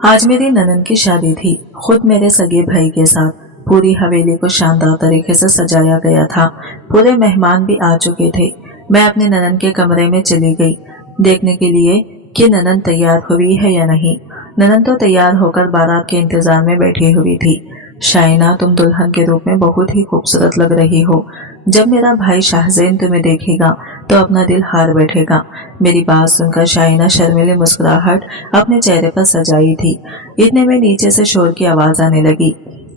आज मेरी ननद की शादी थी, खुद मेरे सगे भाई के साथ। पूरी हवेली को शानदार तरीके से सजाया गया था। पूरे मेहमान भी आ चुके थे। मैं अपने ननद के कमरे में चली गई देखने के लिए कि ननद तैयार हुई है या नहीं। ननद तो तैयार होकर बारात के इंतजार में बैठी हुई थी। शाइना, तुम दुल्हन के रूप में बहुत ही खूबसूरत लग रही हो। जब मेरा भाई शाहजैन तुम्हें देखेगा तो अपना दिल हार बैठेगा। मेरी बात सुनकर शाइना शर्मीली मुस्कुराहट अपने चेहरे पर सजाई थी। इतने में नीचे से शोर की आवाज आने लगी।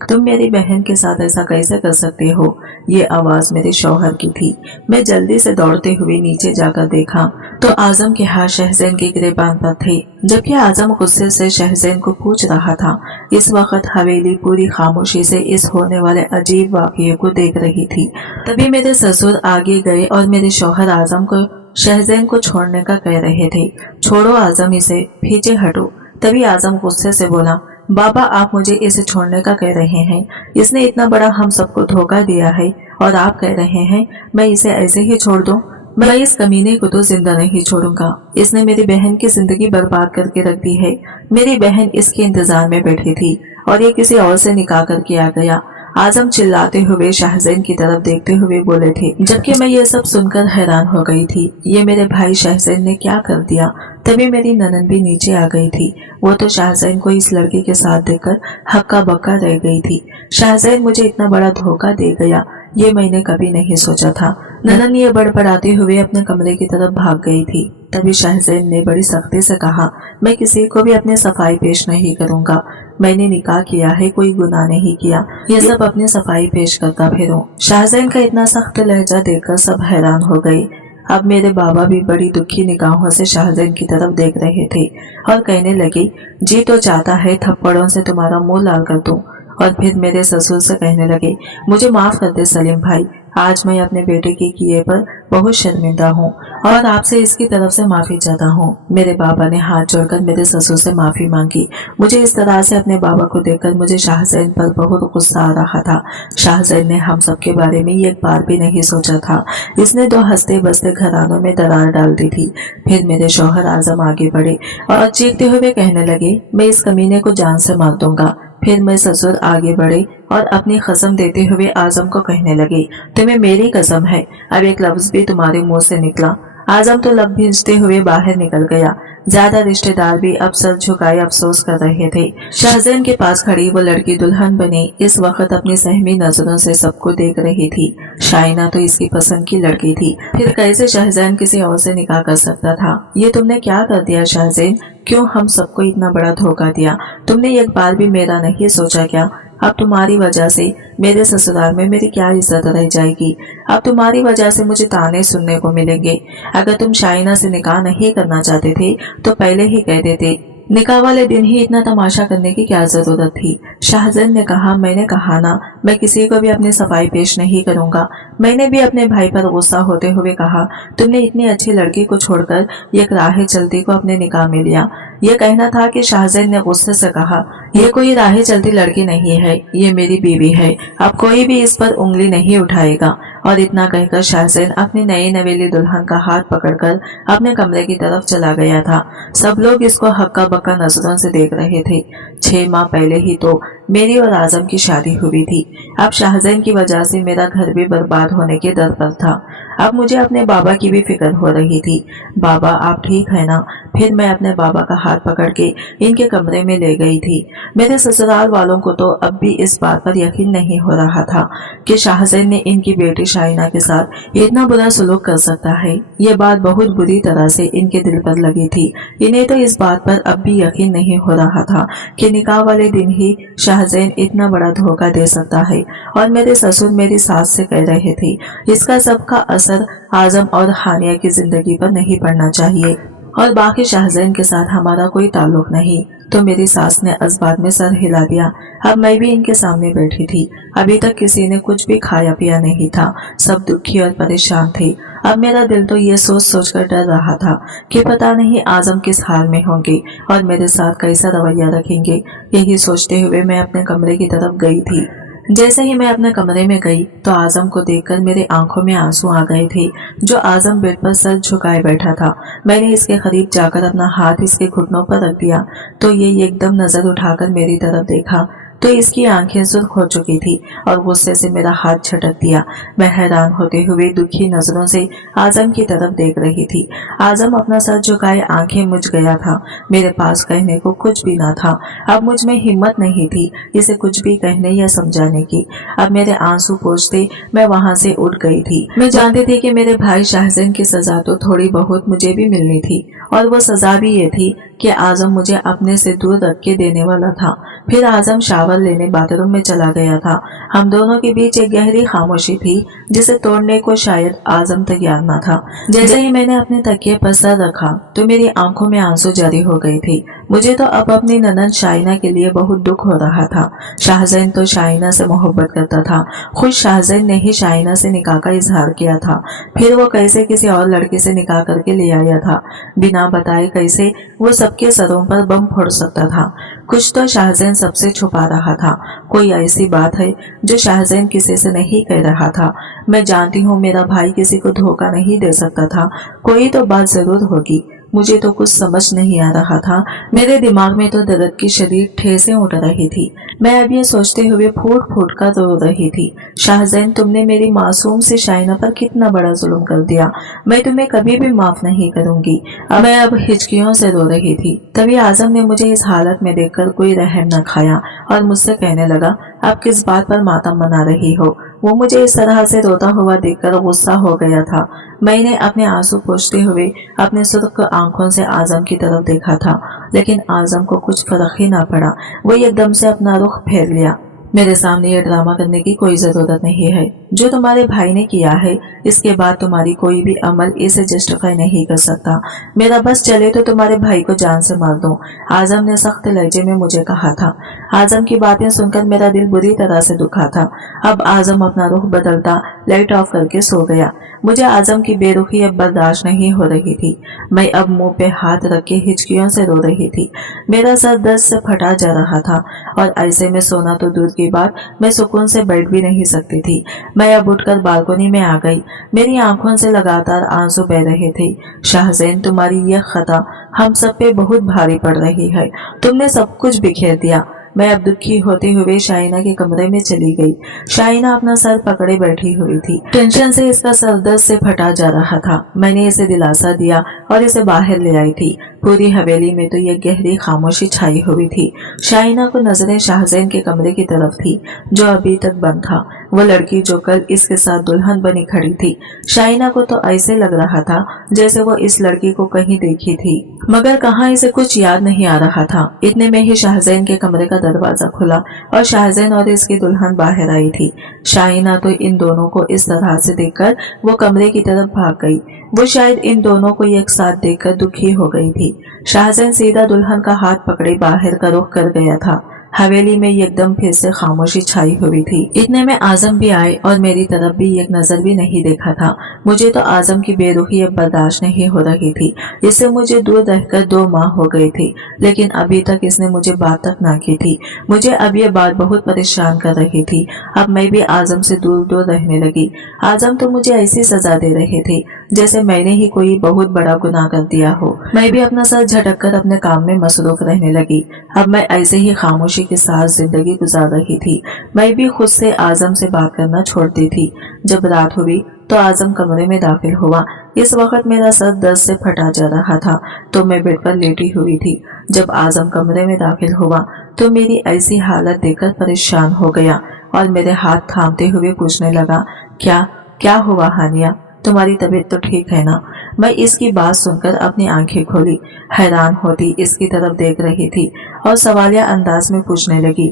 तुम मेरी बहन के साथ ऐसा कैसे कर सकते हो? ये आवाज मेरे शौहर की थी। मैं जल्दी से दौड़ते हुए नीचे जाकर देखा तो आजम के हाथ शहजैन के गिरेबान पर थे, जबकि आजम गुस्से से शहजैन को पूछ रहा था। इस वक्त हवेली पूरी खामोशी से इस होने वाले अजीब वाकये को देख रही थी। तभी मेरे ससुर आगे गए और मेरे शौहर आजम को शहजैन को छोड़ने का कह रहे थे। छोड़ो आजम, इसे पीछे हटो। तभी आजम गुस्से से बोला, बाबा आप मुझे इसे छोड़ने का कह रहे हैं? इसने इतना बड़ा हम सबको धोखा दिया है और आप कह रहे हैं मैं इसे ऐसे ही छोड़ दूं? मैं इस कमीने को तो जिंदा नहीं छोड़ूंगा। इसने मेरी बहन की जिंदगी बर्बाद करके रख दी है। मेरी बहन इसके इंतजार में बैठी थी और ये किसी और से निकाह करके आ गया। आजम चिल्लाते हुए शाहजैन की तरफ देखते हुए बोले थे, जबकि मैं ये सब सुनकर हैरान हो गई थी। ये मेरे भाई शाहजैन ने क्या कर दिया? तभी मेरी ननद भी नीचे आ गई थी। वो तो शाहजैन को इस लड़के के साथ देखकर हक्का बक्का रह गई थी। शाहजैन मुझे इतना बड़ा धोखा दे गया, ये मैंने कभी नहीं सोचा था। ननद ये बड़बड़ाते हुए अपने कमरे की तरफ भाग गई थी। तभी शाहजैन ने बड़ी सख्ती से कहा, मैं किसी को भी अपनी सफाई पेश नहीं करूंगा। मैंने निकाह किया है, कोई गुनाह नहीं किया। ये सब अपनी सफाई पेश करता फिरूं। शाहजैन का इतना सख्त लहजा देखकर सब हैरान हो गए। अब मेरे बाबा भी बड़ी दुखी निगाहों से शाहजैन की तरफ देख रहे थे और कहने लगे, जी तो चाहता है थप्पड़ों से तुम्हारा मुंह लाल कर दूं। और फिर मेरे ससुर से कहने लगे, मुझे माफ कर दे सलीम भाई, आज मैं अपने बेटे के किए पर बहुत शर्मिंदा हूँ और आपसे इसकी तरफ से माफी चाहता हूँ। मेरे बाबा ने हाथ जोड़कर मेरे ससुर से माफी मांगी। मुझे इस तरह से अपने बाबा को देखकर मुझे शाहजैन पर बहुत गुस्सा आ रहा था। शाहजैन ने हम सब के बारे में एक बार भी नहीं सोचा था। इसने दो हंसते बसते घरानों में दरार डाल दी थी। फिर मेरे शौहर आजम आगे बढ़े और चीखते हुए कहने लगे, मैं इस कमीने को जान से मार दूंगा। फिर मैं ससुर आगे बढ़े और अपनी कसम देते हुए आजम को कहने लगे, तुम्हें मेरी कसम है, अब एक लफ्ज भी तुम्हारे मुंह से निकला। आजम तो लब भींचते हुए बाहर निकल गया। ज्यादा रिश्तेदार भी अब सर झुकाए अफसोस कर रहे थे। शाहजैन के पास खड़ी वो लड़की दुल्हन बनी इस वक्त अपनी सहमी नजरों से सबको देख रही थी। शाइना तो इसकी पसंद की लड़की थी, फिर कैसे शाहजैन किसी और से निकाह कर सकता था? ये तुमने क्या कर दिया शाहजैन? क्यों हम सबको इतना बड़ा धोखा दिया? तुमने एक बार भी मेरा नहीं सोचा क्या? अब तुम्हारी वजह से मेरे ससुराल में मेरी क्या इज्जत रह जाएगी? अब तुम्हारी वजह से मुझे ताने सुनने को मिलेंगे। अगर तुम शाइना से निकाह नहीं करना चाहते थे तो पहले ही कह देते। निकाह वाले दिन ही इतना तमाशा करने की क्या जरूरत थी? शाहजैन ने कहा, मैंने कहा ना, मैं किसी को भी अपनी सफाई पेश नहीं करूंगा। मैंने भी अपने भाई पर गुस्सा होते हुए कहा, तुमने इतनी अच्छी लड़की को छोड़कर एक राह चलती को अपने निकाह में लिया। यह कहना था कि शाहजैन ने गुस्से से कहा, यह कोई राह चलती लड़की नहीं है, ये मेरी बीवी है। अब कोई भी इस पर उंगली नहीं उठाएगा। और इतना कहकर शाहजैन अपनी नई नवेली दुल्हन का हाथ पकड़कर अपने कमरे की तरफ चला गया था। सब लोग इसको हक्का बक्का नजरों से देख रहे थे। 6 माह पहले ही तो मेरी और आजम की शादी हुई थी। अब शाहजैन की वजह से मेरा घर भी बर्बाद होने के दर पर था। अब मुझे अपने बाबा की भी फिक्र हो रही थी। बाबा आप ठीक है ना? फिर मैं अपने बाबा का हाथ पकड़ के इनके कमरे में ले गई थी। मेरे ससुराल वालों को तो अब भी इस बात पर यकीन नहीं हो रहा था कि शाहजैन ने इनकी बेटी शाइना के साथ इतना बुरा सलूक कर सकता है। ये बात बहुत बुरी तरह से इनके दिल पर लगी थी। इन्हें तो इस बात पर अब भी यकीन नहीं हो रहा था कि निकाह वाले दिन ही शाहजैन इतना बड़ा धोखा दे सकता है। और मेरे ससुर मेरी सास से कह रहे थे, इसका सबका असर आजम और हानिया की जिंदगी पर नहीं पड़ना चाहिए और बाकी शाहजैन के साथ हमारा कोई ताल्लुक नहीं। तो मेरी सास ने इस में सर हिला दिया। अब मैं भी इनके सामने बैठी थी। अभी तक किसी ने कुछ भी खाया पिया नहीं था। सब दुखी और परेशान थे। अब मेरा दिल तो ये सोच सोच कर डर रहा था कि पता नहीं आजम किस हाल में होंगे और मेरे साथ कैसा रवैया रखेंगे। यही सोचते हुए मैं अपने कमरे की तरफ गई थी। जैसे ही मैं अपने कमरे में गई तो आजम को देखकर मेरे आंखों में आंसू आ गए थे। जो आजम बेड पर सर झुकाए बैठा था, मैंने इसके करीब जाकर अपना हाथ इसके घुटनों पर रख दिया तो ये एकदम नजर उठाकर मेरी तरफ देखा तो इसकी आंखें सुर्ख हो चुकी थी और गुस्से से मेरा हाथ झटक दिया। मैं हैरान होते हुए दुखी नजरों से आजम की तरफ देख रही थी। आजम अपना सर झुकाए आंखें मुझ गया था। मेरे पास कहने को कुछ भी ना था। अब मुझ में हिम्मत नहीं थी इसे कुछ भी कहने या समझाने की। अब मेरे आंसू पोंछते मैं वहां से उठ गई थी। मैं जानती थी कि मेरे भाई शाहजैन की सजा तो थोड़ी बहुत मुझे भी मिलनी थी और वो सजा भी ये थी कि आजम मुझे अपने से दूर रख के देने वाला था। फिर आजम शावर लेने बाथरूम में चला गया था। हम दोनों के बीच एक गहरी खामोशी थी जिसे तोड़ने को शायद आजम तैयार न था। जैसे ही मैंने अपने तकिए पर सर रखा तो मेरी आंखों में आंसू जारी हो गए थे। मुझे तो अब अपनी ननद शाइना के लिए बहुत दुख हो रहा था। शाहजैन तो शाइना से मोहब्बत करता था। खुद शाहजैन ने ही शाइना से निकाह का इजहार किया था। फिर वो कैसे किसी और लड़के से निकाह करके ले आया था। बिना बताए कैसे वो सबके सरों पर बम फोड़ सकता था। कुछ तो शाहजैन सबसे छुपा रहा था। कोई ऐसी बात है जो शाहजैन किसी से नहीं कह रहा था। मैं जानती हूँ मेरा भाई किसी को धोखा नहीं दे सकता था। कोई तो बात जरूर होगी। मुझे तो कुछ समझ नहीं आ रहा था। मेरे दिमाग में तो दर्द की शदीद ठेसें उठ रही थी। मैं अब ये सोचते हुए फूट फूट कर रो रही थी। शाहजैन, तुमने मेरी मासूम सी शाइना पर कितना बड़ा जुल्म कर दिया। मैं तुम्हें कभी भी माफ नहीं करूंगी। मैं अब हिचकियों से रो रही थी। तभी आजम ने मुझे इस हालत में देखकर कोई रहम न खाया और मुझसे कहने लगा, आप किस बात पर मातम मना रही हो। वो मुझे इस तरह से रोता हुआ देखकर गुस्सा हो गया था। मैंने अपने आंसू पोंछते हुए अपने सुर्ख आंखों से आजम की तरफ देखा था, लेकिन आजम को कुछ फर्क ही ना पड़ा। वो एकदम से अपना रुख फेर लिया। मेरे सामने ये ड्रामा करने की कोई जरूरत नहीं है। जो तुम्हारे भाई ने किया है इसके बाद तुम्हारी कोई भी अमल इसे जस्टिफाई नहीं कर सकता। मेरा बस चले तो तुम्हारे भाई को जान से मार दो, आजम ने सख्त लहजे में मुझे कहा था। आजम की बातें सुनकर मेरा दिल बुरी तरह से दुखा था। अब आजम अपना रुख बदलता लाइट ऑफ करके सो गया। मुझे आजम की बेरुखी अब बर्दाश्त नहीं हो रही थी। मैं अब मुंह पे हाथ रख के हिचकियों से रो रही थी। मेरा सर दर्द से फटा जा रहा था और ऐसे में सोना तो दूर की बात, मैं सुकून से बैठ भी नहीं सकती थी। मैं अब उठकर बालकनी में आ गई। मेरी आंखों से लगातार आंसू बह रहे थे। शाहजैन, तुम्हारी यह खता हम सब पे बहुत भारी पड़ रही है। तुमने सब कुछ बिखेर दिया। मैं अब दुखी होते हुए शाइना के कमरे में चली गई। शाइना अपना सर पकड़े बैठी हुई थी। टेंशन से इसका सर दर्द से फटा जा रहा था। मैंने इसे दिलासा दिया और इसे बाहर ले आई थी। पूरी हवेली में तो यह गहरी खामोशी छाई हुई थी। शाइना को नजरें शाहजैन के कमरे की तरफ थी जो अभी तक बंद था। वो लड़की जो कल इसके साथ दुल्हन बनी खड़ी थी, शाइना को तो ऐसे लग रहा था जैसे वो इस लड़की को कहीं देखी थी, मगर कहाँ इसे कुछ याद नहीं आ रहा था। इतने में ही शाहजैन के कमरे का दरवाजा खुला और शाहजैन और इसकी दुल्हन बाहर आई थी। शाइना तो इन दोनों को इस तरह से देखकर वो कमरे की तरफ भाग गई। वो शायद इन दोनों को एक साथ देखकर दुखी हो गई थी। शाहजैन सीधा दुल्हन का हाथ पकड़े बाहर का रुख कर गया था। हवेली में एकदम फिर से खामोशी छाई हुई थी। इतने में आजम भी आए और मेरी तरफ भी एक नजर भी नहीं देखा था। मुझे तो आजम की बेरुखी अब बर्दाश्त नहीं हो रही थी। इससे मुझे दूर रहकर 2 माह हो गए थे, लेकिन अभी तक इसने मुझे बात तक ना की थी। मुझे अब ये बात बहुत परेशान कर रही थी। अब मैं भी आजम से दूर दूर रहने लगी। आजम तो मुझे ऐसी सजा दे रहे थे जैसे मैंने ही कोई बहुत बड़ा गुनाह कर दिया हो। मैं भी अपना सर झटक कर अपने काम में मसरूफ रहने लगी। अब मैं ऐसे ही खामोशी के साथ जिंदगी गुजार रही थी। मैं भी खुद से आजम से बात करना छोड़ दी थी। जब रात हुई तो आजम कमरे में दाखिल हुआ। इस वक्त मेरा सर दर्द से फटा जा रहा था तो मैं बेड पर लेटी हुई थी। जब आजम कमरे में दाखिल हुआ तो मेरी ऐसी हालत देखकर परेशान हो गया और मेरे हाथ थामते हुए पूछने लगा, क्या हुआ हानिया, तुम्हारी तबीयत तो ठीक है ना। मैं इसकी बात सुनकर अपनी आंखें खोली। हैरान होती इसकी तरफ देख रही थी और सवालिया अंदाज में पूछने लगी,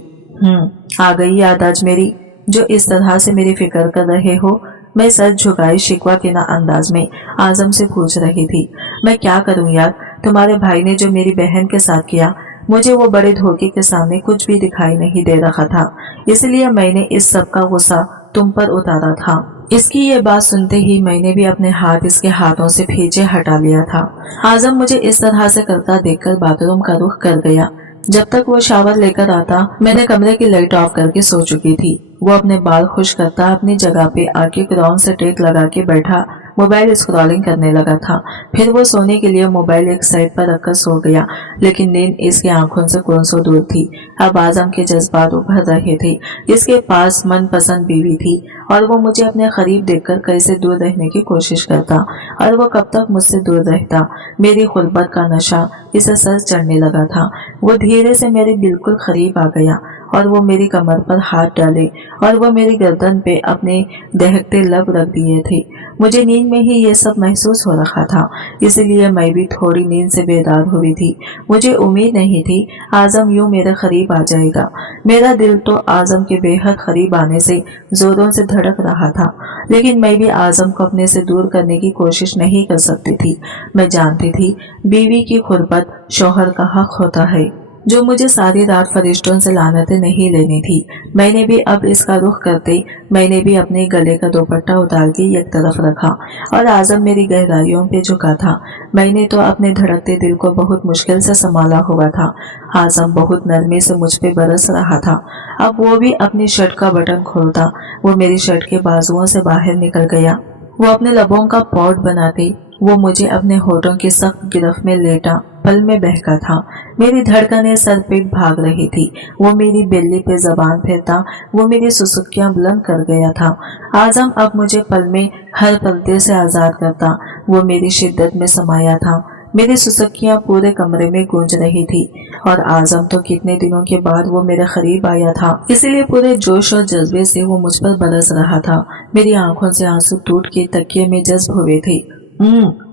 आ गई याद आज मेरी, जो इस तरह से मेरी फिक्र कर रहे हो। मैं सर झुकाए शिकवा के ना अंदाज में आजम से पूछ रही थी, मैं क्या करूं यार, तुम्हारे भाई ने जो मेरी बहन के साथ किया, मुझे वो बड़े धोखे के सामने कुछ भी दिखाई नहीं दे रहा था, इसलिए मैंने इस सब का गुस्सा तुम पर उतारा था। इसकी ये बात सुनते ही मैंने भी अपने हाथ इसके हाथों से पीछे हटा लिया था। आजम मुझे इस तरह से करता देखकर बाथरूम का रुख कर गया। जब तक वो शावर लेकर आता मैंने कमरे की लाइट ऑफ करके सो चुकी थी। वो अपने बाल खुश करता अपनी जगह पे आके क्राउन से टेक लगा के बैठा मोबाइल स्क्रॉलिंग करने लगा था। फिर वो सोने के लिए मोबाइल एक साइड पर रखकर सो गया, लेकिन नींद इसकी आंखों से कौन सौ दूर थी। अब आजम के जज्बात उभर रहे थे। इसके पास मनपसंद बीवी थी और वो मुझे अपने करीब देखकर कैसे दूर रहने की कोशिश करता और वो कब तक मुझसे दूर रहता। मेरी गुर्बत का नशा इसे सर चढ़ने लगा था। वो धीरे से मेरे बिल्कुल करीब आ गया और वो मेरी कमर पर हाथ डाले और वो मेरी गर्दन पे अपने दहकते लब रख दिए थे। मुझे नींद में ही ये सब महसूस हो रहा था, इसलिए मैं भी थोड़ी नींद से बेदार हुई थी। मुझे उम्मीद नहीं थी आजम यूं मेरे करीब आ जाएगा। मेरा दिल तो आजम के बेहद करीब आने से जोरों से धड़क रहा था, लेकिन मैं भी आजम को अपने से दूर करने की कोशिश नहीं कर सकती थी। मैं जानती थी बीवी की गुर्बत शौहर का हक होता है, जो मुझे सारी रात फरिश्तों से लानतें नहीं लेनी थी। मैंने भी अब इसका रुख करते मैंने भी अपने गले का दुपट्टा उतार के एक तरफ रखा और आजम मेरी गहराइयों पे झुका था। मैंने तो अपने धड़कते दिल को बहुत मुश्किल से संभाला हुआ था। आजम बहुत नरमी से मुझ पे बरस रहा था। अब वो भी अपनी शर्ट का बटन खोलता। वो मेरी शर्ट के बाजुओं से बाहर निकल गया। वो अपने लबों का पॉट बनाते वो मुझे अपने होठों की सख्त गिरफ्त में लेटा पल में बहका था। मेरी धड़कनें सर पे भाग रही थी। वो मेरी बेली पे जबान फेरता, वो मेरी सुसुकियां बुलंद कर गया था। आजम अब मुझे पल में हर पर्दे से आजाद करता। वो मेरी शिद्दत में समाया था। मेरी सुसुकियां पूरे कमरे में गूंज रही थी और आजम तो कितने दिनों के बाद वो मेरे करीब आया था, इसीलिए पूरे जोश और जज्बे से वो मुझ पर बरस रहा था। मेरी आंखों से आंसू टूट के तकिए में जज्ब हुए थे।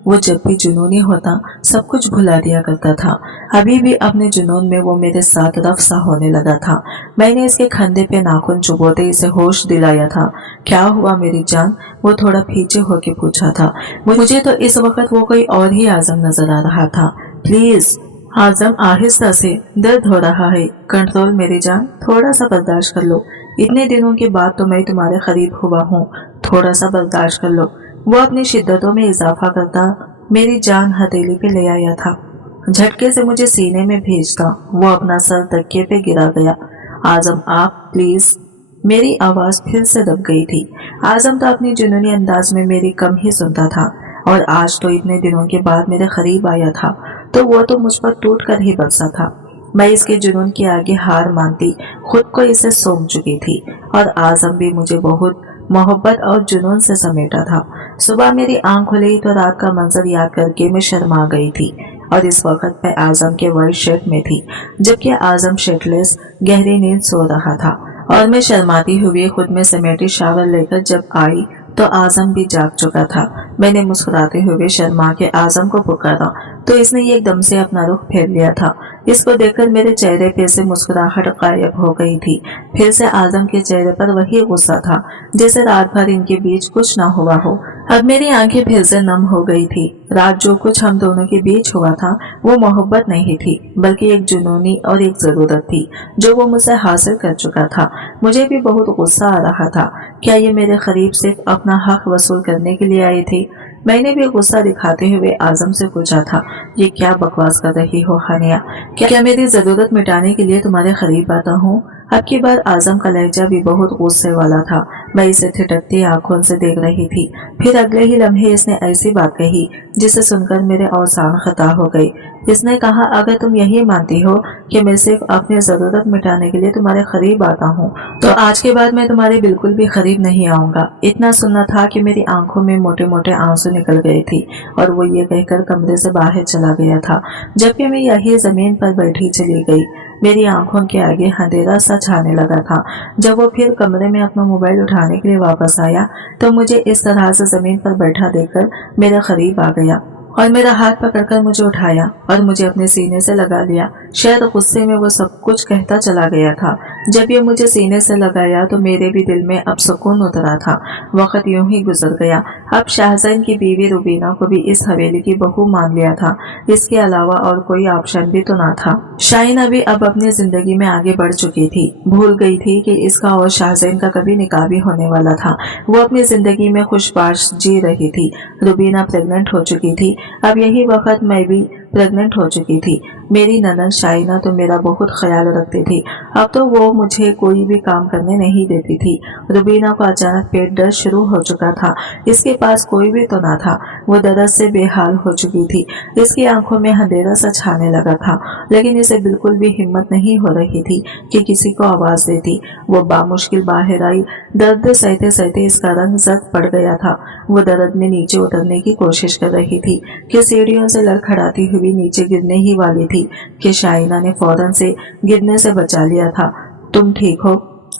वो जब भी जुनूनी होता सब कुछ भुला दिया करता था। अभी भी अपने जुनून में वो मेरे साथ रफ्सा होने लगा था। मैंने इसके कंधे पे नाखून चुभोते इसे होश दिलाया था। क्या हुआ मेरी जान? वो थोड़ा पीछे होके पूछा था। मुझे तो इस वक्त वो कोई और ही आजम नजर आ रहा था। प्लीज आजम, आहिस्ता से, दर्द हो रहा है, कंट्रोल मेरी जान, थोड़ा सा बर्दाश्त कर लो। इतने दिनों के बाद तो मैं तुम्हारे करीब हुआ हूँ, थोड़ा सा बर्दाश्त कर लो। वो अपनी शिद्दतों में इजाफा करता मेरी जान हथेली पे ले आया था। झटके से मुझे सीने में भेजता। वो अपना सर तकिए पे गिरा गया। आजम आप प्लीज। मेरी आवाज फिर से दब गई थी। आजम तो अपनी जुनूनी अंदाज में मेरी कम ही सुनता था और आज तो इतने दिनों के बाद मेरे करीब आया था तो वो तो मुझ पर टूट कर ही बरसा था। मैं इसके जुनून के आगे हार मानती, खुद को इसे सौंप चुकी थी और आजम भी मुझे बहुत मोहब्बत और जुनून से समेटा था। सुबह मेरी आंख खुली तो रात का मंजर याद करके मैं शर्मा गई थी और इस वक्त मैं आजम के वाइट शर्ट में थी, जबकि आजम शर्टलेस गहरी नींद सो रहा था और मैं शर्माती हुई खुद में समेटी शावर लेकर जब आई तो आजम भी जाग चुका था। मैंने मुस्कुराते हुए शर्मा के आजम को पुकारा तो इसने एकदम से अपना रुख फेर लिया था। इसको देखकर मेरे चेहरे पे से मुस्कुराहट गायब हो गई थी। फिर से आजम के चेहरे पर वही गुस्सा था जैसे रात भर इनके बीच कुछ ना हुआ हो। अब मेरी आंखें फिर से नम हो गई थी। रात जो कुछ हम दोनों के बीच हुआ था वो मोहब्बत नहीं थी, बल्कि एक जुनूनी और एक जरूरत थी जो वो मुझसे हासिल कर चुका था। मुझे भी बहुत गुस्सा आ रहा था। क्या ये मेरे करीब सिर्फ अपना हक वसूल करने के लिए आए थे? मैंने भी गुस्सा दिखाते हुए आजम से पूछा था, ये क्या बकवास कर रही हो हानिया? क्या मेरी जरूरत मिटाने के लिए तुम्हारे करीब आता हूँ? अब की बार आजम का लहजा भी बहुत गुस्से वाला था। मैं इसे ठिठकती आंखों से देख रही थी। फिर अगले ही लम्हे इसने ऐसी बात कही जिसे सुनकर मेरे औसान खता हो गई। इसने कहा, अगर तुम यही मानती हो कि मैं सिर्फ अपनी जरूरत मिटाने के लिए तुम्हारे करीब आता हूँ तो आज के बाद मैं तुम्हारे बिल्कुल भी करीब नहीं आऊंगा। इतना सुनना था कि मेरी आंखों में मोटे मोटे आंसू निकल गए थे और वो ये कहकर कमरे से बाहर चला गया था, जबकि मैं यही जमीन पर बैठी चली गई। मेरी आंखों के आगे अंधेरा सा छाने लगा था। जब वो फिर कमरे में अपना मोबाइल उठाने के लिए वापस आया तो मुझे इस तरह से जमीन पर बैठा देखकर मेरे करीब आ गया और मेरा हाथ पकड़कर मुझे उठाया और मुझे अपने सीने से लगा लिया। शायद गुस्से में वो सब कुछ कहता चला गया था। जब ये मुझे सीने से लगाया तो मेरे भी दिल में अब सुकून उतरा था। वक्त यूं ही गुजर गया। अब शाहजहान की बीवी रुबीना को भी इस हवेली की बहू मान लिया था। इसके अलावा और कोई ऑप्शन भी तो ना था। शाहीना भी अब अपनी जिंदगी में आगे बढ़ चुकी थी। भूल गई थी कि इसका और शाहजहान का कभी निकाह भी होने वाला था। वो अपनी जिंदगी में खुशबाश जी रही थी। रुबीना प्रेग्नेंट हो चुकी थी। अब यही वक्त मैं भी प्रेग्नेंट हो चुकी थी। मेरी ननद शाइना तो मेरा बहुत ख्याल रखती थी। अब तो वो मुझे कोई भी काम करने नहीं देती थी। रुबीना को अचानक पेट दर्द शुरू हो चुका था। इसके पास कोई भी तो ना था। वो दर्द से बेहाल हो चुकी थी। इसकी आंखों में अंधेरा सा छाने लगा था, लेकिन इसे बिल्कुल भी हिम्मत नहीं हो रही थी कि किसी को आवाज देती। वो बामुश्किल बाहर आई। दर्द सहते सहते इसका रंग जर्द पड़ गया था। वो दर्द में नीचे उतरने की कोशिश कर रही थी कि सीढ़ियों से लड़खड़ाती हुई नीचे गिरने ही वाली थी कि शाइना ने फौरन से गिरने से बचा लिया था। तुम ठीक हो?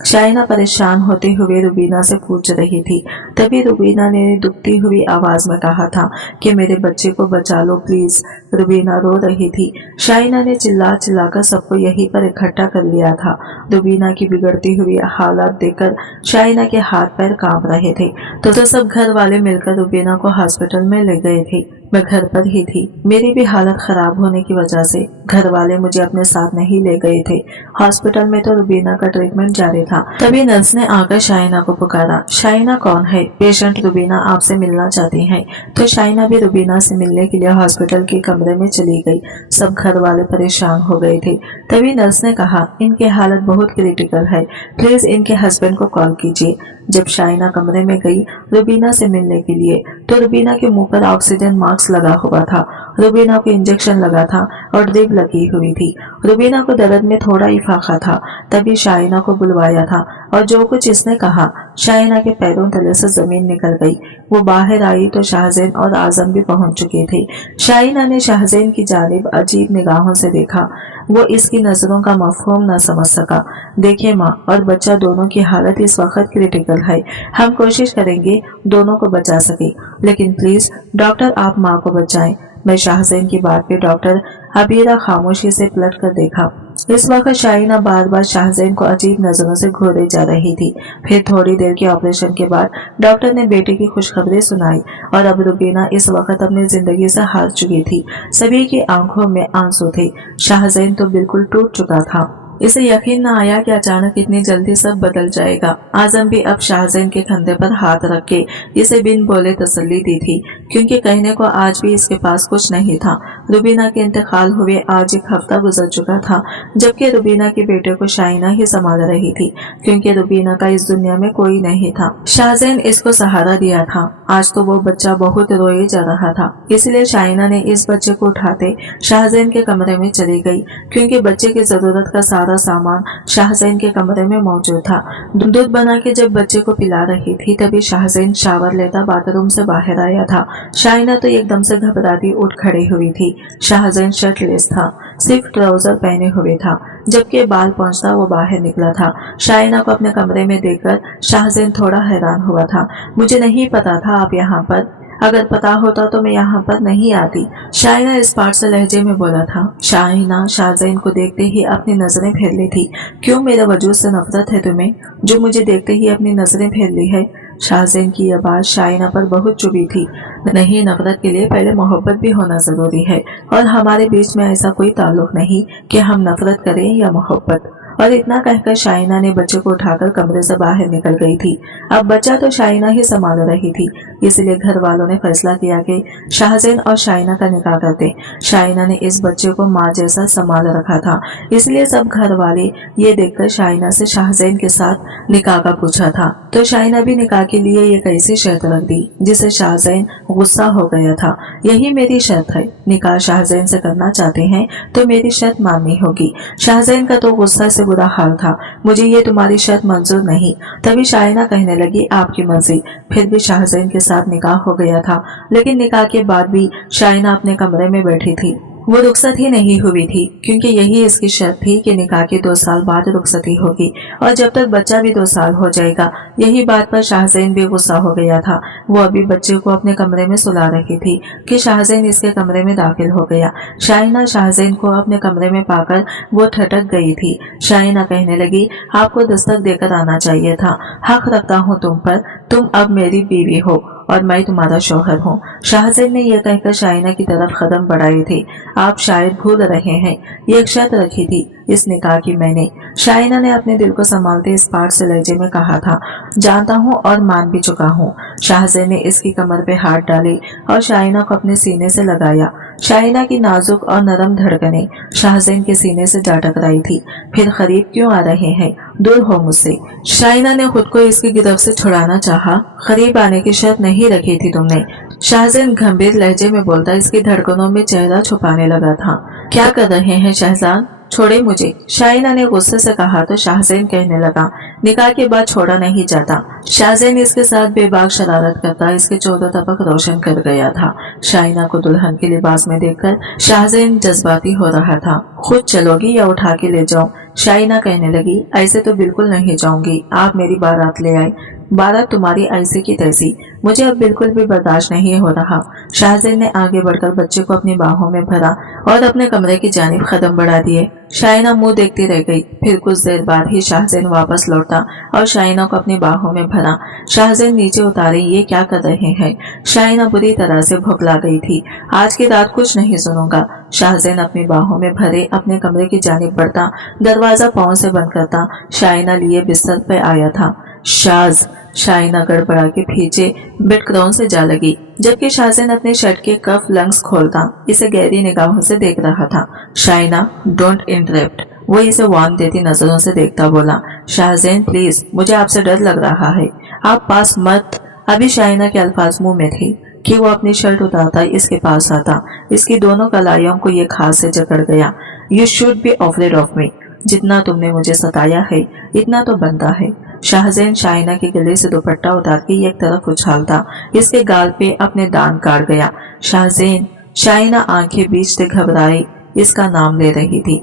शाइना परेशान होते हुए रुबीना से पूछ रही थी। तभी रुबीना ने दुखती हुई आवाज में कहा था कि मेरे बच्चे को बचा लो प्लीज। रुबीना रो रही थी। शाइना ने चिल्ला चिल्लाकर सबको यहीं पर इकट्ठा कर लिया था। रुबीना की बिगड़ती हुई हालत देखकर शाइना के हाथ पैर कांप रहे थे, तो सब घर वाले मिलकर रुबीना को हॉस्पिटल में ले गए थे। मैं घर पर ही थी। मेरी भी हालत खराब होने की वजह से घर वाले मुझे अपने साथ नहीं ले गए थे। हॉस्पिटल में तो रुबीना का ट्रीटमेंट जारी था। तभी नर्स ने आकर शाइना को पुकारा। शाइना कौन है? पेशेंट रुबीना आपसे मिलना चाहती है। तो शाइना भी रुबीना से मिलने के लिए हॉस्पिटल के कमरे में चली गई। सब घर वाले परेशान हो गए थे। तभी नर्स ने कहा, इनकी हालत बहुत क्रिटिकल है, प्लीज इनके हस्बैंड को कॉल कीजिए। जब शाइना कमरे में गई रुबीना से मिलने के लिए, तो रुबीना के मुंह पर ऑक्सीजन मास्क लगा हुआ था। रुबीना को इंजेक्शन लगा था और ड्रिप लगी हुई थी। रुबीना को दर्द में थोड़ा इफाका था। तभी शाइना को बुलवाया था और जो कुछ इसने कहा, शाइना के पैरों तले से जमीन निकल गई। वो बाहर आई तो शाहजैन और आजम भी पहुंच चुके थे। शाइना ने शाहजैन की जानिब अजीब निगाहों से देखा। वो इसकी नजरों का मफहूम न समझ सका। देखिए माँ और बच्चा दोनों की हालत इस वक्त क्रिटिकल है। हम कोशिश करेंगे दोनों को बचा सके, लेकिन प्लीज डॉक्टर आप माँ को बचाएं। मैं शाहजैन की बात पे डॉक्टर अबीरा खामोशी से पलट कर देखा। इस वक्त शाइना बार बार शाहजैन को अजीब नजरों से घूरे जा रही थी। फिर थोड़ी देर के ऑपरेशन के बाद डॉक्टर ने बेटे की खुशखबरी सुनाई और अब रुबीना इस वक्त अपनी जिंदगी से हार चुकी थी। सभी की आंखों में आंसू थे। शाहजैन तो बिल्कुल टूट चुका था। इसे यकीन न आया कि अचानक इतनी जल्दी सब बदल जाएगा। आजम भी अब शाहजैन के कंधे पर हाथ रख के इसे बिन बोले तसल्ली दी थी, क्योंकि कहने को आज भी इसके पास कुछ नहीं था। रुबीना के इंतकाल हुए आज एक हफ्ता गुजर चुका था, जबकि रुबीना के बेटे को शाइना ही संभाल रही थी, क्योंकि रुबीना का इस दुनिया में कोई नहीं था। शाहजैन इसको सहारा दिया था। आज तो वो बच्चा बहुत रोए जा रहा था, इसलिए शाइना ने इस बच्चे को उठाते शाहजैन के कमरे में चली गई, क्योंकि बच्चे की जरूरत का सारा सामान शाहजैन के कमरे में मौजूद था। दूध बना के जब बच्चे को पिला रही थी, तभी शाहजैन शावर लेता बाथरूम से बाहर आया था। शाइना तो एकदम से घबराती उठ खड़ी हुई थी। शाहजैन शर्टलेस था, सिर्फ ट्राउजर पहने हुए था, जबकि बाल पहुंचता वो बाहर निकला था। शाइना को अपने कमरे में देखकर शाहजैन थोड़ा हैरान हुआ था। मुझे नहीं पता था आप यहाँ पर, अगर पता होता तो मैं यहाँ पर नहीं आती, शाइना इस पार से लहजे में बोला था। शाइना शाहजैन को देखते ही अपनी नजरें फेर ली थी। क्यों मेरे वजूद से नफरत है तुम्हें, जो मुझे देखते ही अपनी नजरें फेर ली है? शाहजैन की यह बात शाइना पर बहुत चुभी थी। नहीं, नफरत के लिए पहले मोहब्बत भी होना जरूरी है, और हमारे बीच में ऐसा कोई ताल्लुक नहीं कि हम नफरत करें या मोहब्बत। और इतना कहकर शाइना ने बच्चे को उठाकर कमरे से बाहर निकल गई थी। अब बच्चा तो शाइना ही संभाल रही थी, इसलिए घर वालों ने फैसला किया कि शाहजैन और शाइना का निकाह करते। शाइना ने इस बच्चे को माँ जैसा संभाल रखा था, इसलिए सब घर वाले ये देखकर शाइना से शाहजैन के साथ निकाह का पूछा था। तो शाइना भी निकाह के लिए एक ऐसी शर्त रख दी जिसे शाहजैन गुस्सा हो गया था। यही मेरी शर्त है, निकाह शाहजैन से करना चाहते हैं तो मेरी शर्त माननी होगी। शाहजैन का तो गुस्सा से बुरा हाल था, मुझे ये तुम्हारी शर्त मंजूर नहीं। तभी शाइना कहने लगी, आपकी मर्जी। फिर भी शाहजैन के साथ निकाह हो गया था, लेकिन निकाह के बाद भी शाइना अपने कमरे में बैठी थी। वो रुखसत ही नहीं हुई थी, क्योंकि यही इसकी शर्त थी कि निकाह के 2 साल बाद रुखसती होगी, और जब तक बच्चा भी 2 साल हो जाएगा। यही बात पर शाहजैन भी गुस्सा हो गया था। वो अभी बच्चे को अपने कमरे में सुला रही थी कि शाहजैन इसके कमरे में दाखिल हो गया। शाइना शाहजैन को अपने कमरे में पाकर वो ठटक गई थी। शाइना कहने लगी, आपको दस्तक देकर आना चाहिए था, हक रखता हूँ तुम पर, तुम अब मेरी बीवी हो और मैं तुम्हारा शौहर हूँ। शाहजैन ने यह कहकर शाइना की तरफ कदम बढ़ाए थे। आप शायद भूल रहे हैं, ये एक शर्त रखी थी इस निकाह की मैंने। शाइना ने अपने दिल को संभालते इस पाठ से लहजे में कहा था, जानता हूँ और मान भी चुका हूँ। शाहजैन ने इसकी कमर पे हाथ डाले और शाइना को अपने सीने से लगाया। शाइना की नाजुक और नरम धड़कनें शाहजैन के सीने से जा टकराई थी। फिर करीब क्यों आ रहे हैं, दूर हो मुझसे। शाइना ने खुद को इसकी गिरफ्त से छुड़ाना चाहा। करीब आने की शर्त नहीं रखी थी तुमने, शाहजैन गंभीर लहजे में बोलता इसकी धड़कनों में चेहरा छुपाने लगा था। क्या कर रहे हैं शहजान, छोड़े मुझे, शाइना ने गुस्से से कहा तो शाहजैन कहने लगा, निकाह के बाद छोड़ा नहीं जाता। शाहजैन इसके साथ बेबाक शरारत करता इसके चौदह तबक रोशन कर गया था। शाइना को दुल्हन के लिबास में देखकर शाहजैन जज्बाती हो रहा था। खुद चलोगी या उठा के ले जाऊं, शाइना कहने लगी, ऐसे तो बिल्कुल नहीं जाऊंगी, आप मेरी बारात ले आए, बारात तुम्हारी ऐसी की तैसी, मुझे अब बिल्कुल भी बर्दाश्त नहीं हो रहा। शाहजैन ने आगे बढ़कर बच्चे को अपनी बाहों में भरा और अपने कमरे की जानिब कदम बढ़ा दिए। शाइना मुंह देखती रह गई। फिर कुछ देर बाद ही शाहजैन वापस लौटा और शाइना को अपनी बाहों में भरा। शाहजैन नीचे उतारे, ये क्या कर रहे हैं। शाइना बुरी तरह से भुखला गई थी। आज की रात कुछ नहीं सुनूंगा। शाहजैन अपनी बाहों में भरे अपने कमरे की जानिब बढ़ता, दरवाजा पांव से बंद करता शाइना लिए बिस्तर पे आया था। शाज, शाइना गड़बड़ा के पीछे बेडक्राउन से जा लगी, जबकि शाहजैन अपने शर्ट के कफ लंग्स खोलता इसे गहरी निगाहों से देख रहा था। शाइना, डोंट इंटरप्ट, वो इसे वार्न देती नजरों से देखता बोला, शाहजैन प्लीज, मुझे आपसे डर लग रहा है, आप पास मत। अभी शाइना के अल्फाज मुंह में थे कि वो अपनी शर्ट उतारता इसके पास आता। इसकी दोनों कलाइयों को ये खास से जकड़ गया। You should be afraid of me, जितना तुमने मुझे सताया है इतना तो बनता है। शाहजैन शाइना के गले से दुपट्टा उतार के एक तरफ उछालता इसके गाल पे अपने दांत काट गया। शाहजैन, शाइना आंखें बीचते घबराई इसका नाम ले रही थी।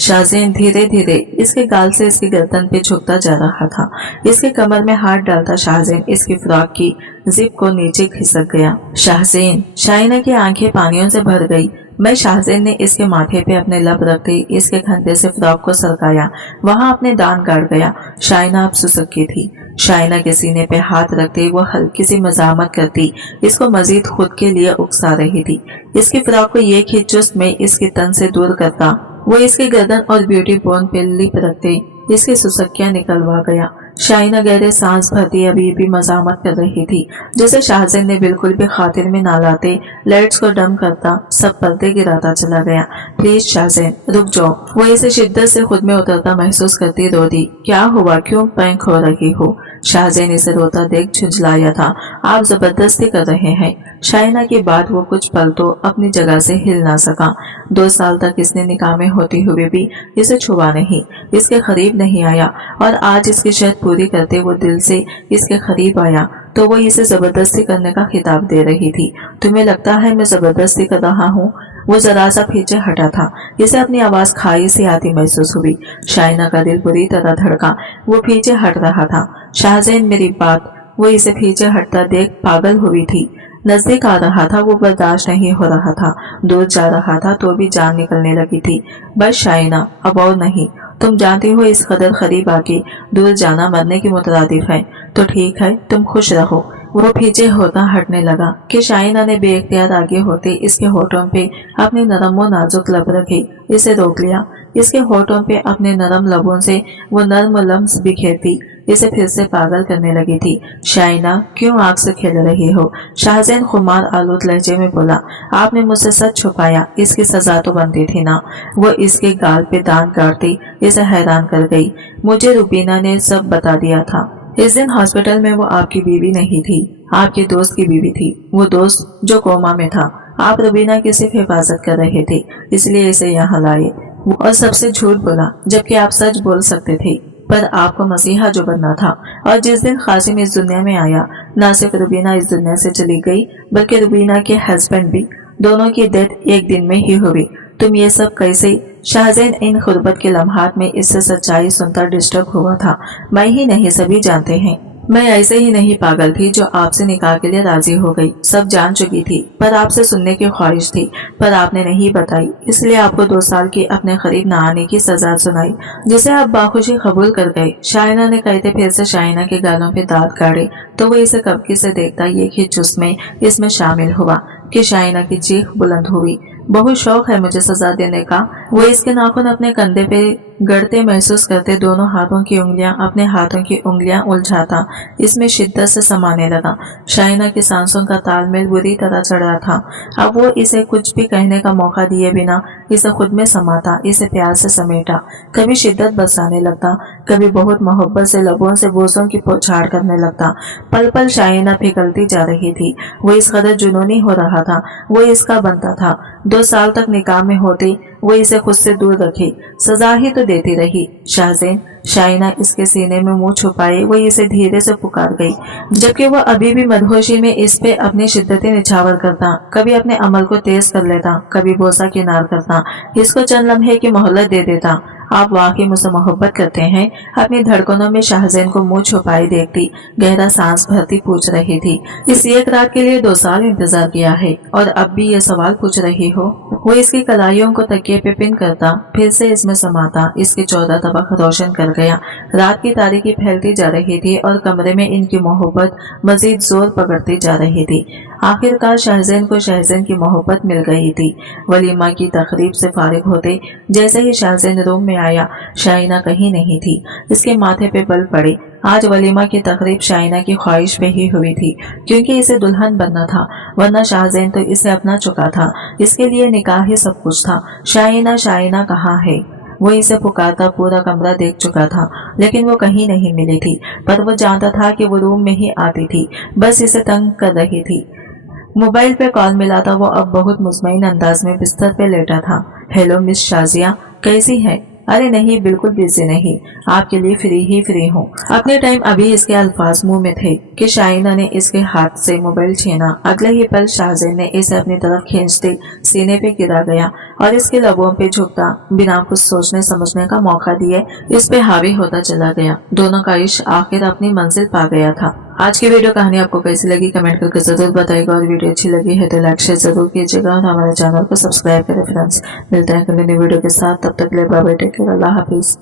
शाहजैन धीरे धीरे इसके गाल से इसकी गर्दन पे झुकता जा रहा था। इसके कमर में हाथ डालता शाहजैन इसकी फ्रॉक की जिप को नीचे खिसक गया। शाहजैन, शाइना की आंखें पानियों से भर गई। मैं शाहजैन ने इसके माथे पे अपने लब रखते इसके कंधे से फ्रॉक को सरकाया, वहां अपने दांत गाड़ गया। शाइना अब सुसक्की थी। शाइना के सीने पे हाथ रखते वो हल्की सी मजामत करती इसको मजीद खुद के लिए उकसा रही थी। इसकी फ्रॉक को ये खींचुस्त में इसके तन से दूर करता वो इसकी गर्दन और ब्यूटी बोन पे लिप रखते इसकी सुसक्कियां निकलवा गया। शाइना गहरे सांस भरती अभी भी मजामत कर रही थी, जैसे शाहजैन ने बिल्कुल भी खातिर में ना लाते लाइट्स को डम करता सब पर्दे गिराता चला गया। प्लीज शाहजैन रुक जाओ, वो इसे शिद्दत से खुद में उतरता महसूस करती रो दी। क्या हुआ, क्यों पैंक हो रही हो। शाहजैन इसे रोता देख झुंझलाया था, आप जबरदस्ती कर रहे हैं। शाइना की बात वो कुछ पल तो अपनी जगह से हिल ना सका। 2 साल तक इसने निकाह में होते हुए भी इसे छुआ नहीं, इसके करीब नहीं आया, और आज इसकी शर्त पूरी करते वो दिल से इसके करीब आया तो वो इसे जबरदस्ती करने का खिताब दे रही थी। तुम्हें लगता है मैं जबरदस्ती कर रहा हूँ। वो जरा सा पीछे हटा था, इसे अपनी आवाज खाई सी आती महसूस हुई। शाइना का दिल बुरी तरह धड़का, वो पीछे हट रहा था। शाहजैन मेरी बात, वो इसे पीछे हटता देख पागल हुई थी। नजदीक आ रहा था, वो बर्दाश्त नहीं हो रहा था। दूर जा रहा था तो भी जान निकलने लगी थी। बस शाइना, अब और नहीं। तुम जानती हो इस कदर करीब आके दूर जाना मरने की मुतरादिफ है। तो ठीक है, तुम खुश रहो। वो पीछे होता हटने लगा कि शाइना ने बेइख्तियार आगे होते इसके होठों पे अपने नरम व नाजुक लब रखे इसे रोक लिया। इसके होठों पे अपने नरम लबों से वो नर्म लम्स बिखेरती इसे फिर से पागल करने लगी थी। शाइना, क्यों आग से खेल रही हो। शाहजैन खुमार आलूद लहजे में बोला, आपने मुझसे सच छुपाया, इसकी सजा तो बनती थी ना। वो इसके गाल पे दांत काटती इसे हैरान कर गई। मुझे रुबीना ने सब बता दिया था। इस दिन हॉस्पिटल में वो आपकी बीवी नहीं थी, आपके दोस्त की बीवी थी। वो दोस्त जो कोमा में था। आप रुबीना की सिर्फ हिफाजत कर रहे थे, इसलिए इसे यहाँ लाए। और सबसे झूठ बोला, जबकि आप सच बोल सकते थे। पर आपको मसीहा जो बनना था। और जिस दिन कासिम इस दुनिया में आया, न सिर्फ रुबीना इस दुनिया से चली गई बल्कि रुबीना के हस्बैंड भी, दोनों की डेथ एक दिन में ही हुई। तुम ये सब कैसे। शाहजैन इन खुरबत के लम्हात में इससे सच्चाई सुनकर डिस्टर्ब हुआ था। मैं ही नहीं, सभी जानते हैं। मैं ऐसे ही नहीं पागल थी जो आपसे निकाह के लिए राजी हो गई। सब जान चुकी थी, पर आपसे सुनने की ख्वाहिश थी, पर आपने नहीं बताई, इसलिए आपको 2 साल की अपने करीब न आने की सजा सुनाई, जिसे आप बाखुशी कबूल कर गए। शाइना ने कहते फिर से शाइना के गालों पे दांत काटे तो वो इसे कबकी से देखता ये कि जिसमें इसमें शामिल हुआ कि शाइना की चीख बुलंद हुई। बहुत शौक है मुझे सजा देने का। वो इसके नाखून अपने कंधे पे गड़ते महसूस करते दोनों हाथों की उंगलियां अपने हाथों की उंगलियां उलझाता इसमें शिद्दत से समाने लगा। शाइना की सांसों का तालमेल बुरी तरह चढ़ रहा था। अब वो इसे कुछ भी कहने का मौका दिए बिना इसे खुद में समाता, इसे प्यार से समेटा। कभी शिद्दत बरसाने लगता, कभी बहुत मोहब्बत से लबों से बोसों की पोछाड़ करने लगता। पल पल शाइना पिघलती जा रही थी। वो इस कदर जुनूनी हो रहा था, वो इसका बनता था। 2 साल तक निकाह में होती वो इसे खुद से दूर रखी, सजा ही तो देती रही। शाहज़ैन, शाइना इसके सीने में मुंह छुपाए वो इसे धीरे से पुकार गई, जबकि वह अभी भी मदहोशी में इस पे अपनी शिद्दतें निछावर करता। कभी अपने अमल को तेज कर लेता, कभी बोसा किनार करता, इसको चंद लम्हे की मोहलत दे देता। आप वाकई मुझसे मोहब्बत करते हैं? अपनी धड़कनों में शाहज़ैन को मुंह छुपाई देखती गहरा सांस भरती पूछ रही थी। इस एक रात के लिए 2 साल इंतजार किया है और अब भी ये सवाल पूछ रही हो? वो इसकी कलाइयों को तकिए पे पिन करता, फिर से इसमें समाता, इसके 14 तबक रोशन कर गया। रात की तारीकी फैलती जा रही थी और कमरे में इनकी मोहब्बत मजीद जोर पकड़ती जा रही थी। आखिरकार शाहज़ैन को शाहज़ैन की मोहब्बत मिल गई थी। वलीमा की तकरीब से फारिग होते जैसे ही शाहज़ैन रूम में आया, शाइना कहीं नहीं थी। इसके माथे पे बल पड़े। आज वलीमा की तकरीब शाइना की ख्वाहिश पे ही हुई थी, क्योंकि इसे दुल्हन बनना था, वरना शाहज़ैन तो इसे अपना चुका था। इसके लिए निकाह ही सब कुछ था। शाइना, शाइना कहाँ है? वो इसे पुकारता पूरा कमरा देख चुका था, लेकिन वो कहीं नहीं मिली थी। पर वो जानता था कि वो रूम में ही आती थी, बस इसे तंग कर रही थी। मोबाइल पे कॉल मिला था। वो अब बहुत मुतमईन अंदाज में बिस्तर पे लेटा था। हेलो मिस शाजिया, कैसी हैं? अरे नहीं, बिल्कुल बिजी नहीं, आपके लिए फ्री हूँ। अपने टाइम अभी इसके अल्फाज मुंह में थे कि शाइना ने इसके हाथ से मोबाइल छीना। अगले ही पल शाहज़ैन ने इसे अपनी तरफ खींचते सीने पे गिरा गया और इसके लबों पे झुकता बिना कुछ सोचने समझने का मौका दिए इस पे हावी होता चला गया। दोनों का इश्क आखिर अपनी मंजिल पा गया था। आज की वीडियो कहानी आपको कैसी लगी कमेंट करके जरूर बताइएगा और वीडियो अच्छी लगी है तो लाइक शेयर जरूर कीजिएगा और हमारे चैनल को सब्सक्राइब करें फ्रेंड्स। मिलते हैं अगले नई वीडियो के साथ, तब तक के लिए बाय बाय, टेक केयर, अल्लाह हाफिज।